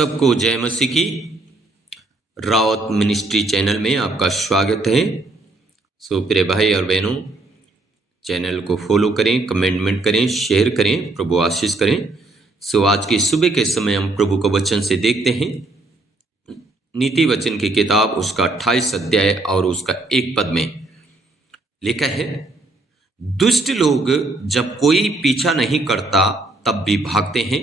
सबको जय मसीह की। रावत मिनिस्ट्री चैनल में आपका स्वागत है। सो प्रिय भाई और बहनों, चैनल को फॉलो करें, कमेंटमेंट करें, शेयर करें, प्रभु आशीष करें। सो आज की सुबह के समय हम प्रभु का वचन से देखते हैं नीति वचन की किताब उसका 28 अध्याय और उसका 1 पद में लिखा है, दुष्ट लोग जब कोई पीछा नहीं करता तब भी भागते हैं,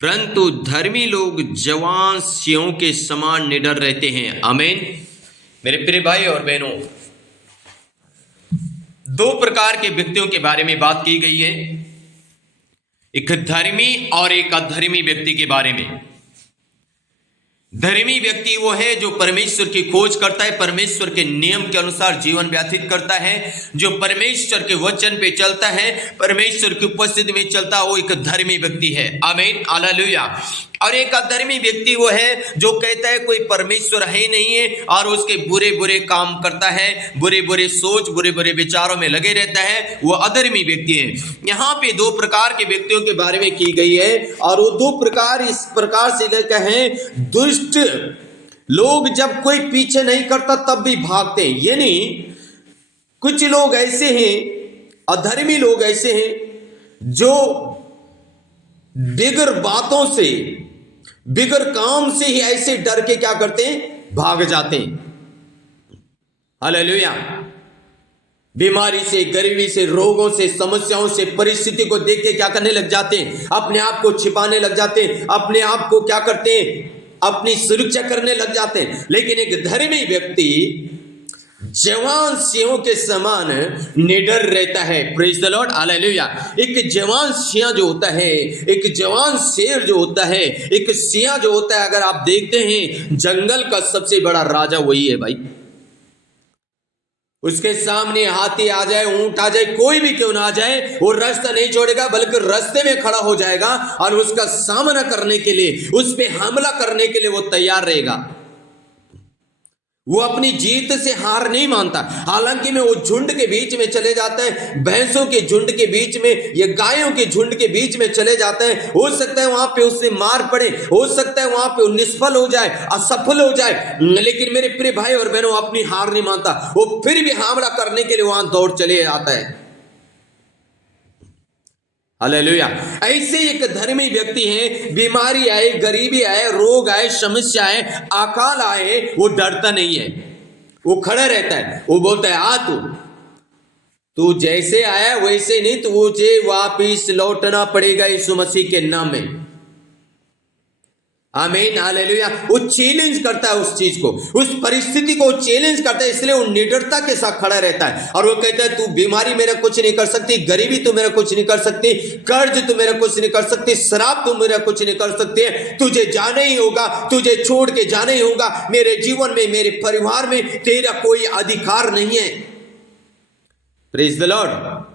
परंतु धर्मी लोग जवान सिंहों के समान निडर रहते हैं। आमीन। मेरे प्रिय भाई और बहनों, दो प्रकार के व्यक्तियों के बारे में बात की गई है, एक धर्मी और एक अधर्मी व्यक्ति के बारे में। धर्मी व्यक्ति वो है जो परमेश्वर की खोज करता है, परमेश्वर के नियम के अनुसार जीवन व्यतीत करता है, जो परमेश्वर के वचन पे चलता है, परमेश्वर की उपस्थिति में चलता है, वो एक धर्मी व्यक्ति है। आमीन, हालेलुया। और एक अधर्मी व्यक्ति वो है जो कहता है कोई परमेश्वर है ही नहीं है और उसके बुरे बुरे काम करता है, बुरे बुरे सोच, बुरे बुरे विचारों में लगे रहता है, वो अधर्मी व्यक्ति है। यहाँ पे दो प्रकार के व्यक्तियों के बारे में की गई है और वो दो प्रकार इस प्रकार से लेकर हैं, दुष्ट लोग जब कोई पीछे नहीं करता तब भी भागते हैं। यानी कुछ लोग ऐसे हैं, अधर्मी लोग ऐसे हैं जो बिगर बातों से, बिगर काम से ही ऐसे डर के क्या करते हैं, भाग जाते हैं। हालेलुया। बीमारी से, गरीबी से, रोगों से, समस्याओं से, परिस्थिति को देख के क्या करने लग जाते हैं, अपने आप को छिपाने लग जाते हैं, अपने आप को क्या करते हैं, अपनी सुरक्षा करने लग जाते हैं। लेकिन एक धर्मी व्यक्ति जवान सिंहों के समान निडर रहता है। Praise the Lord, hallelujah. एक जवान सिंह जो होता है, एक जवान शेर जो होता है, एक सिंह जो होता है, अगर आप देखते हैं जंगल का सबसे बड़ा राजा वही है भाई। उसके सामने हाथी आ जाए, ऊंट आ जाए, कोई भी क्यों ना आ जाए, वो रास्ता नहीं छोड़ेगा, बल्कि रास्ते में खड़ा हो जाएगा और उसका सामना करने के लिए, उस पे हमला करने के लिए वो तैयार रहेगा। वो अपनी जीत से हार नहीं मानता। हालांकि में वो झुंड के बीच में चले जाते हैं, भैंसों के झुंड के बीच में या गायों के झुंड के बीच में चले जाते हैं। हो सकता है वहां पे उससे मार पड़े, हो सकता है वहां पे वो निष्फल हो जाए, असफल हो जाए, लेकिन मेरे प्रिय भाई और बहनों, अपनी हार नहीं मानता। वो फिर भी हमला करने के लिए वहां दौड़ चले आता है। हालेलुया। ऐसे एक धर्मी व्यक्ति है, बीमारी आए, गरीबी आए, रोग आए, समस्या आए, अकाल आए, वो डरता नहीं है, वो खड़ा रहता है। वो बोलता है आ तू जैसे आया वैसे नहीं, तो मुझे वापिस लौटना पड़ेगा यीशु मसीह के नाम में। आमीन, हालेलुया। वो चैलेंज करता है उस चीज को, उस परिस्थिति को चैलेंज करता है, इसलिए वो निडरता के साथ खड़ा रहता है और वो कहता है तू बीमारी मेरा कुछ नहीं कर सकती, गरीबी तू मेरा कुछ नहीं कर सकती, कर्ज तू मेरा कुछ नहीं कर सकती, शराब तू मेरा कुछ नहीं कर सकती है, तुझे जाना ही होगा, तुझे छोड़ के जाना ही होगा, मेरे जीवन में, मेरे परिवार में तेरा कोई अधिकार नहीं है। Praise the Lord,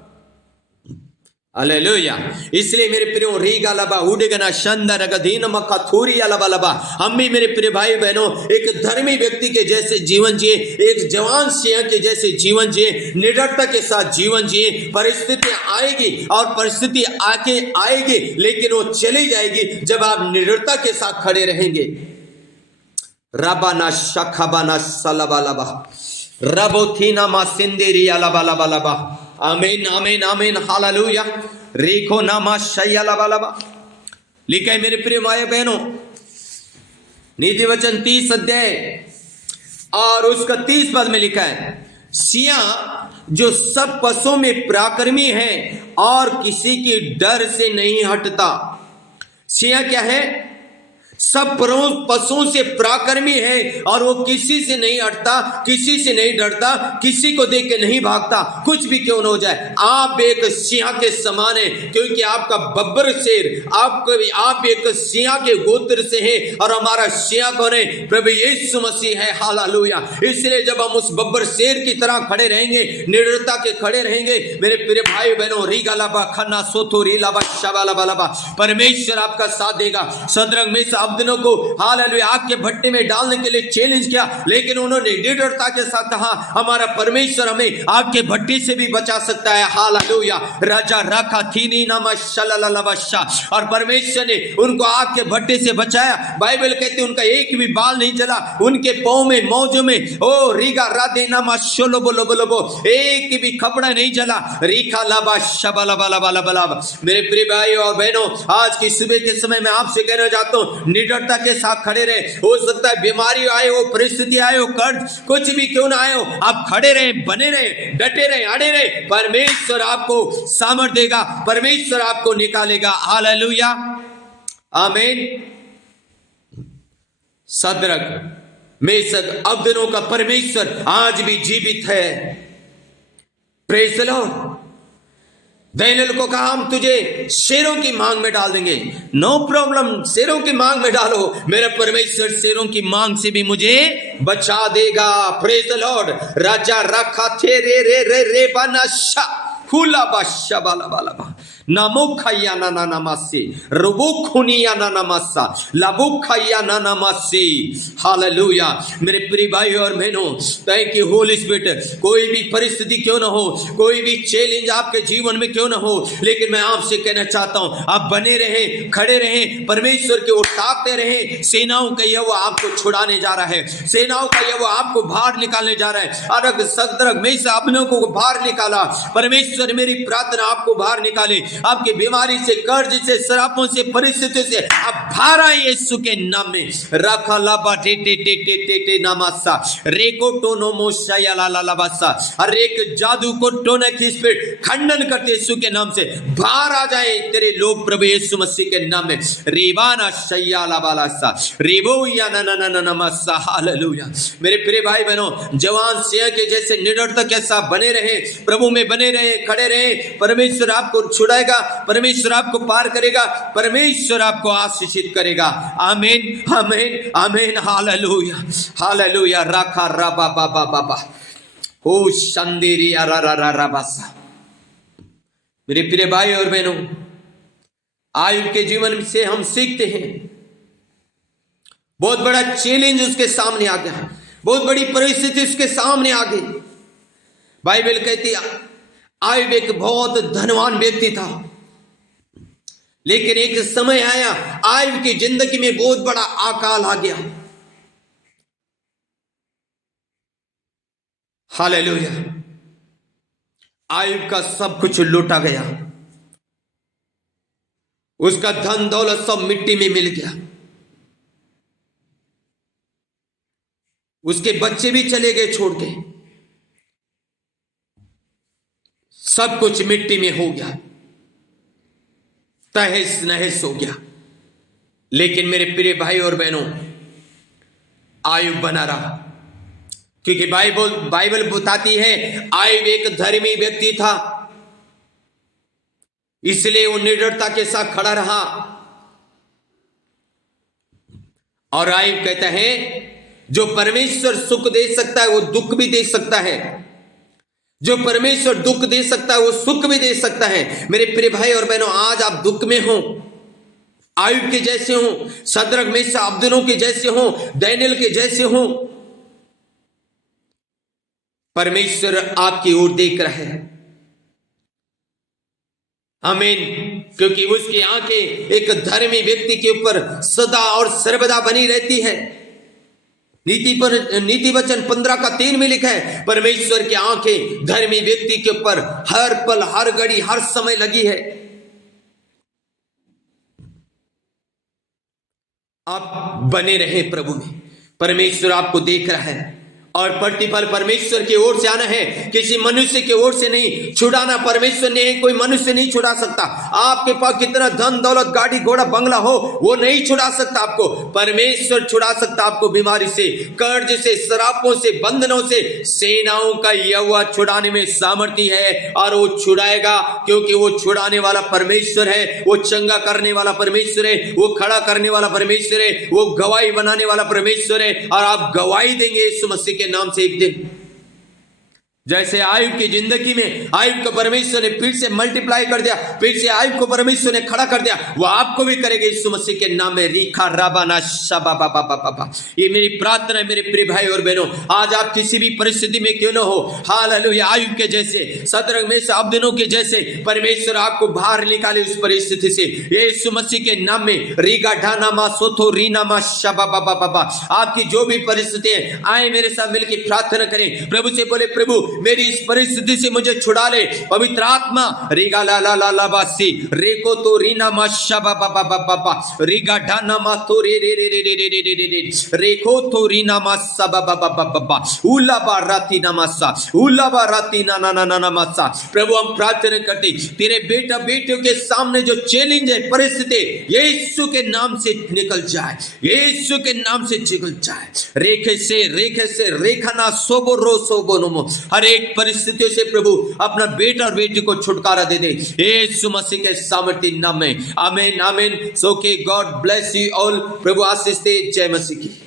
hallelujah. इसलिए मेरे प्रियो रीगा लबा उड़गना शंदर गधीन मक्का थूरिया लबा लबा, हम भी मेरे प्रिय भाई बहनों एक धर्मी व्यक्ति के जैसे जीवन जिए, एक जवान सिंह के जैसे जीवन जिए, निडरता के साथ जीवन जिए। परिस्थितियां आएगी और परिस्थिति आके आएगी, लेकिन वो चली जाएगी जब आप निडरता के साथ खड़े रहेंगे। रबाना शखबाना सलबा लबा रबोथीना मा सिंदेरिया लबा लबा लबा। आमीन, आमीन, आमीन, हालेलुया। रेखो नामा शैया लबा लबा। लिखा है मेरे प्रिय भाई बहनों, नीति वचन 30 अध्याय और उसका 30 पद में लिखा है, सिंह जो सब पशुओं में पराक्रमी है और किसी की डर से नहीं हटता। सिंह क्या है? सब पशुओं से पराक्रमी है और वो किसी से नहीं हटता, किसी से नहीं डरता, किसी को देख के नहीं भागता, कुछ भी क्यों न हो जाए। आप एक सिंह के समान है, क्योंकि आपका बब्बर शेर, आप एक सिंह के गोत्र से हैं और हमारा सिंह कौन है? प्रभु यीशु मसीह है। हालेलुया। इसलिए जब हम उस बब्बर शेर की तरह खड़े रहेंगे, निडरता के खड़े रहेंगे, मेरे प्रिय भाई बहनों, रीगालाबा खन्ना सोथो रीलाबा शबालाबा, परमेश्वर आपका साथ देगा। सदरंग में अब्दनों को हालेलुया आग के भट्टे में डालने के लिए चैलेंज किया, लेकिन उन्होंने निडरता के साथ कहा हमारा परमेश्वर हमें आग के भट्टे से भी बचा सकता है। हालेलुया। राजा रखा थीनी नमशा, और परमेश्वर ने उनको आग के भट्टे से बचाया। बाइबल कहती उनका एक भी बाल नहीं जला, उनके पांव में मौजों में ओ रीगा राधे नामा शोलो बोलो बोलो बो, एक भी कपड़ा नहीं जला। रीखा लाबा शबला बला बला बला। मेरे प्रिय भाई और बहनों, आज की सुबह के समय में आपसे कहना चाहता हूं, निडरता के साथ खड़े रहे। हो सकता है बीमारी आए हो, परिस्थिति आए हो, कर्ज कुछ भी क्यों ना आए हो, आप खड़े रहे, बने रहे, डटे रहे, अड़े रहे। परमेश्वर आपको सामर्थ देगा, परमेश्वर आपको निकालेगा। हालेलुया, आमीन। सदरक मेशक अब्दनों का परमेश्वर आज भी जीवित है। Praise the Lord. दानियेल को कहा हम तुझे शेरों की मांग में डाल देंगे। नो प्रॉब्लम, शेरों की मांग में डालो, मेरा परमेश्वर शेरों की मांग से भी मुझे बचा देगा। Praise the Lord. राजा रखा थे रे रे रे रे बानाशा खुला बाशा बाला बाला बा नामुखया ना ना नमस्से रुबुखुनिया ना नमस्सा लबुखया ना नमस्से। हालेलुया। मेरे प्रिय भाई और बहनों, थैंक यू होली स्पिरिट। कोई भी परिस्थिति क्यों ना हो, कोई भी चैलेंज आपके जीवन में क्यों ना हो, लेकिन मैं आपसे कहना चाहता हूं, आप बने रहें, खड़े रहें, परमेश्वर के ओर ताकते रहें। सेनाओं का यहोवा आपको छुड़ाने जा रहा है, सेनाओं का यहोवा आपको बाहर निकालने जा रहा है। अरग सदरक मेशक अबेदनगो को बाहर निकाला परमेश्वर। मेरी प्रार्थना आपको बाहर निकाले, आपकी बीमारी से, कर्ज से, शराबों से, परिस्थितियों से आप बाहर आए यीशु के नाम में। रखा लाबा टे टे टे टे टे टे नामासा रेको टोनो मोशाया ला ला लाबासा। हर एक जादू को टोना खींच पे खंडन करते यीशु के नाम से बाहर आ जाए तेरे लोग प्रभु यीशु मसीह के नाम में। रेवाना शैया ला बालासा रेवो या ना ना ना नमस्सा। हालेलुया। मेरे प्रिय भाई बहनों, जवान सिंह के जैसे निडरता के साथ बने रहे, प्रभु में बने रहे, खड़े रहे। परमेश्वर आपको छुड़ाएगा, परमेश्वर आपको पार करेगा, परमेश्वर आपको आशीषित करेगा। आमीन, आमीन, आमीन। Hallelujah, hallelujah. राखा राबा बाबा बाबा ओ शंदेरी रा रा रा रा बासा। मेरे प्रिय भाई और बहनों, आयुब के जीवन से हम सीखते हैं, बहुत बड़ा चैलेंज उसके सामने आ गया, बहुत बड़ी परिस्थिति उसके सामने आ गई। बाइबल कहती है आयुब एक बहुत धनवान व्यक्ति था, लेकिन एक समय आया आयुब की जिंदगी में बहुत बड़ा अकाल आ गया। हालेलुया। आयुब का सब कुछ लूटा गया, उसका धन दौलत सब मिट्टी में मिल गया, उसके बच्चे भी चले गए छोड़ के, सब कुछ मिट्टी में हो गया, तहस नहस हो गया। लेकिन मेरे प्रिय भाई और बहनों, आयुब बना रहा, क्योंकि बाइबल बताती है आयुब एक धर्मी व्यक्ति था, इसलिए वो निडरता के साथ खड़ा रहा। और आयुब कहता है जो परमेश्वर सुख दे सकता है वो दुख भी दे सकता है, जो परमेश्वर दुख दे सकता है वो सुख भी दे सकता है। मेरे प्रिय भाई और बहनों, आज आप दुख में हो, आयुब के जैसे हो, सदरक मेशक अबेदनगो के जैसे हो, दानियेल के जैसे हो, परमेश्वर आपकी ओर देख रहा है। आमीन। क्योंकि उसकी आंखें एक धर्मी व्यक्ति के ऊपर सदा और सर्वदा बनी रहती है। नीति वचन 15:3 में लिखा है परमेश्वर की आंखें धर्मी व्यक्ति के ऊपर हर पल, हर घड़ी, हर समय लगी है। आप बने रहे प्रभु में, परमेश्वर आपको देख रहा है और प्रतिफल परमेश्वर की ओर से आना है, किसी मनुष्य की ओर से नहीं। छुड़ाना परमेश्वर ने, कोई मनुष्य नहीं छुड़ा सकता। आपके पास कितना धन दौलत, गाड़ी घोड़ा, बंगला हो, वो नहीं छुड़ा सकता आपको। परमेश्वर छुड़ा सकता आपको बीमारी से, कर्ज से, शराबों से, बंधनों से। सेनाओं का यहोवा छुड़ाने में सामर्थ्य है और वो छुड़ाएगा, क्योंकि वो छुड़ाने वाला परमेश्वर है, वो चंगा करने वाला परमेश्वर है, वो खड़ा करने वाला परमेश्वर है, वो गवाही बनाने वाला परमेश्वर है। और आप गवाही देंगे यीशु मसीह के नाम से एक दिन। जैसे आयुब की जिंदगी में आयुब को परमेश्वर ने फिर से मल्टीप्लाई कर दिया, फिर से आयुब को परमेश्वर ने खड़ा कर दिया, वो आपको भी करेगा यीशु मसीह के नाम में। रीखा राबाना शबा बाबा बाबा। ये मेरी प्रार्थना है मेरे प्रिय भाई और बहनों, आज आप किसी भी परिस्थिति में क्यों न हो, हालेलुया, आयुब के जैसे, सदरक में से अब्दनो के जैसे परमेश्वर आपको बाहर निकाले उस परिस्थिति से यीशु मसीह के नाम में। रीगा ढाना मा सोथो रीना मा शबा बाबा बाबा। आपकी जो भी परिस्थिति है, आए मेरे साथ मिलकर प्रार्थना करें, प्रभु से बोले, प्रभु मेरी इस परिस्थिति से मुझे छुड़ा ले, पवित्र आत्मा। रीगा ला ला ला ला बासी रेको तो रीना मा शबा बाबा बाबा रीगा ढाना मा तो रे रे रे रे रे रे रे रे रे रेको तो रीना मा सबा बाबा बाबा उला बा राती नमस्सा उला बा राती ना ना ना ना नमस्सा। प्रभु हम प्रार्थना करते, तेरे बेटा बेटियों के सामने जो चैलेंज है, परिस्थिति, यीशु के नाम से निकल जाए, यीशु के नाम से निकल जाए। रेखे से रेखा ना सोबो रो सोबो नो, हर एक परिस्थितियों से प्रभु अपना बेटा और बेटी को छुटकारा दे दे यीशु मसीह के सामर्थ्य नाम में। आमीन आमीन। सो के गॉड ब्लेस यू ऑल। प्रभु आशीष दे। जय मसीह की।